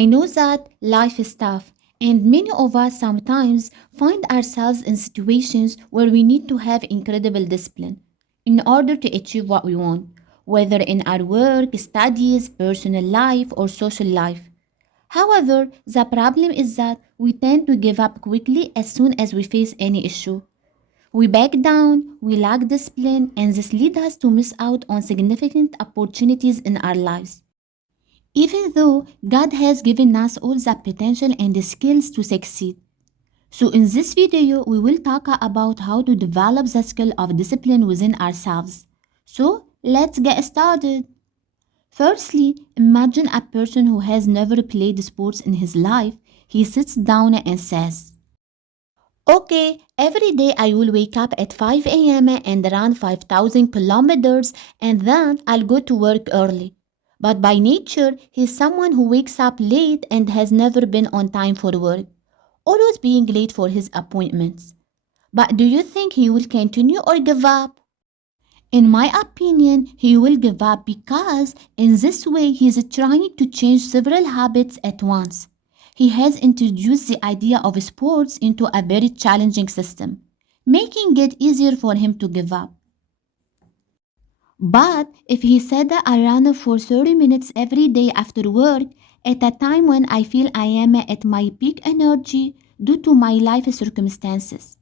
I know that life is tough, and many of us sometimes find ourselves in situations where we need to have incredible discipline in order to achieve what we want, whether in our work, studies, personal life, or social life. However, the problem is that we tend to give up quickly as soon as we face any issue. We back down, we lack discipline, and this leads us to miss out on significant opportunities in our lives. Even though God has given us all the potential and the skills to succeed. So, in this video, we will talk about how to develop the skill of discipline within ourselves. So, let's get started. Firstly, imagine a person who has never played sports in his life. He sits down and says, okay, every day I will wake up at 5 a.m. and run 5,000 kilometers and then I'll go to work early. But by nature, he's someone who wakes up late and has never been on time for work, always being late for his appointments. But do you think he will continue or give up? In my opinion, he will give up because in this way he is trying to change several habits at once. He has introduced the idea of sports into a very challenging system, making it easier for him to give up. But if he said that I run for 30 minutes every day after work, at a time when I feel I am at my peak energy due to my life circumstances.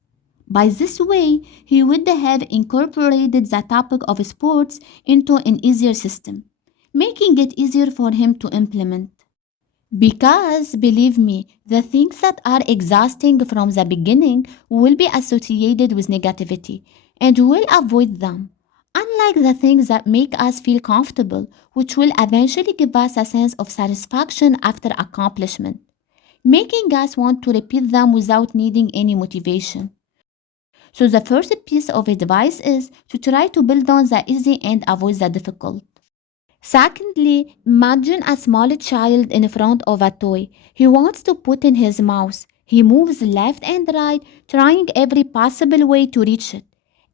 By this way, he would have incorporated the topic of sports into an easier system, making it easier for him to implement. Because, believe me, the things that are exhausting from the beginning will be associated with negativity and we'll avoid them. Unlike the things that make us feel comfortable, which will eventually give us a sense of satisfaction after accomplishment, making us want to repeat them without needing any motivation. So, the first piece of advice is to try to build on the easy and avoid the difficult. Secondly, imagine a small child in front of a toy. He wants to put in his mouth. He moves left and right, trying every possible way to reach it.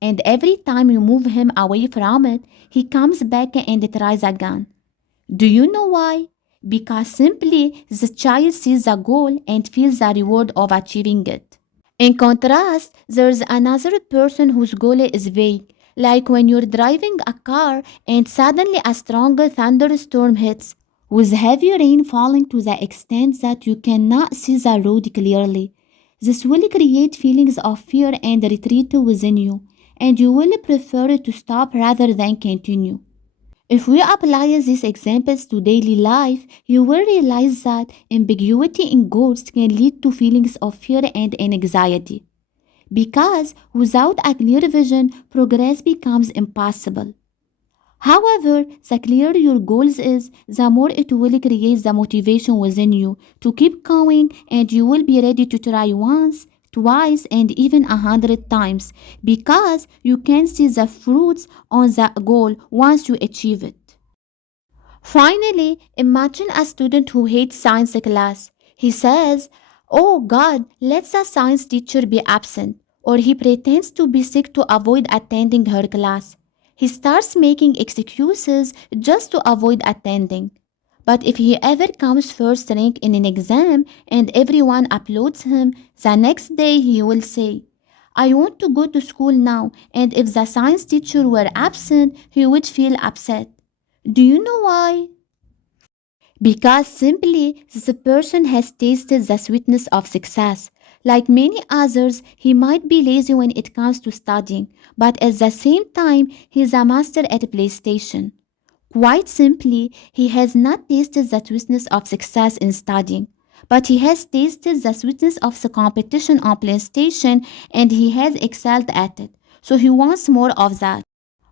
And every time you move him away from it, he comes back and tries again. Do you know why? Because simply the child sees the goal and feels the reward of achieving it. In contrast, there's another person whose goal is vague, like when you're driving a car and suddenly a strong thunderstorm hits, with heavy rain falling to the extent that you cannot see the road clearly. This will create feelings of fear and retreat within you, and you will prefer to stop rather than continue. If we apply these examples to daily life, you will realize that ambiguity in goals can lead to feelings of fear and anxiety. Because without a clear vision, progress becomes impossible. However, the clearer your goals is, the more it will create the motivation within you to keep going and you will be ready to try once, twice, and even 100 times because you can see the fruits on the goal once you achieve it. Finally, imagine a student who hates science class. He says, oh God, let the science teacher be absent, or he pretends to be sick to avoid attending her class. He starts making excuses just to avoid attending. But if he ever comes first rank in an exam and everyone applauds him, the next day he will say, I want to go to school now, and if the science teacher were absent, he would feel upset. Do you know why? Because simply this person has tasted the sweetness of success. Like many others, he might be lazy when it comes to studying, but at the same time, he is a master at PlayStation. Quite simply, he has not tasted the sweetness of success in studying, but he has tasted the sweetness of the competition on PlayStation and he has excelled at it. So he wants more of that.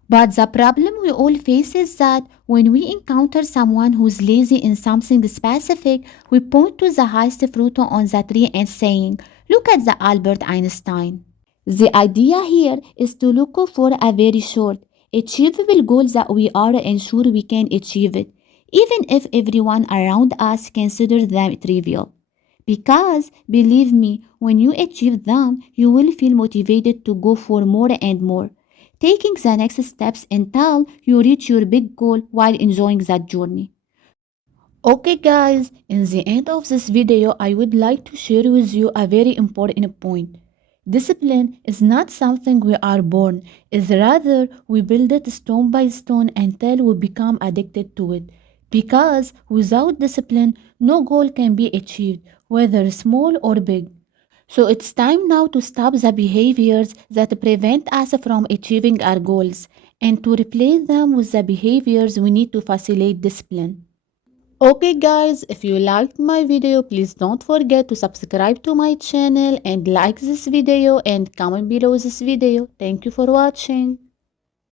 But the problem we all face is that when we encounter someone who's lazy in something specific, we point to the highest fruit on the tree and saying, look at the Albert Einstein. The idea here is to look for a very short, achievable goal that we are ensure we can achieve it, even if everyone around us considers them trivial. Because, believe me, when you achieve them, you will feel motivated to go for more and more, taking the next steps until you reach your big goal while enjoying that journey. Okay guys, in the end of this video, I would like to share with you a very important point. Discipline is not something we are born, it's rather we build it stone by stone until we become addicted to it. Because without discipline, no goal can be achieved, whether small or big. So it's time now to stop the behaviors that prevent us from achieving our goals and to replace them with the behaviors we need to facilitate discipline. Okay guys, if you liked my video, please don't forget to subscribe to my channel and like this video and comment below this video. Thank you for watching.